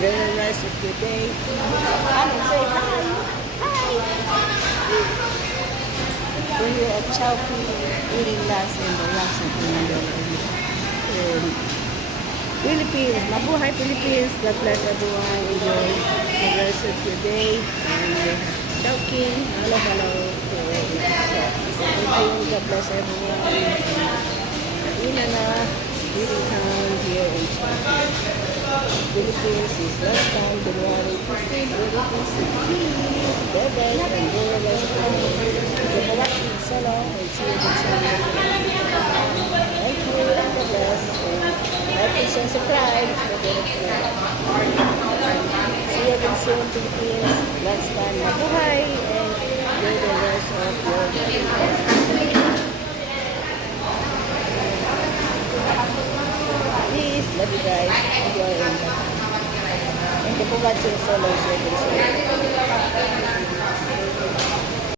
Enjoy the rest of your day. Say hi. Hi. When you're at Chowking, eating last in the lunch of Philippines. Mabuhay Philippines. God bless everyone. Enjoy the rest of your day. And Chowking. Hello, hello. Thank you. God bless everyone. Ina na. Eating time here in Chowking. Philippines is last time January 15, 2016. Bye-bye. Enjoy the rest of your day. Thank you for watching. So long. And see you next time. Thank you. And God bless. Like and subscribe. See you again soon, Philippines. Last time, mabuhay and enjoy the rest of your day. Please, love you guys. Enjoy. Thank you for watching. So long. See you again soon.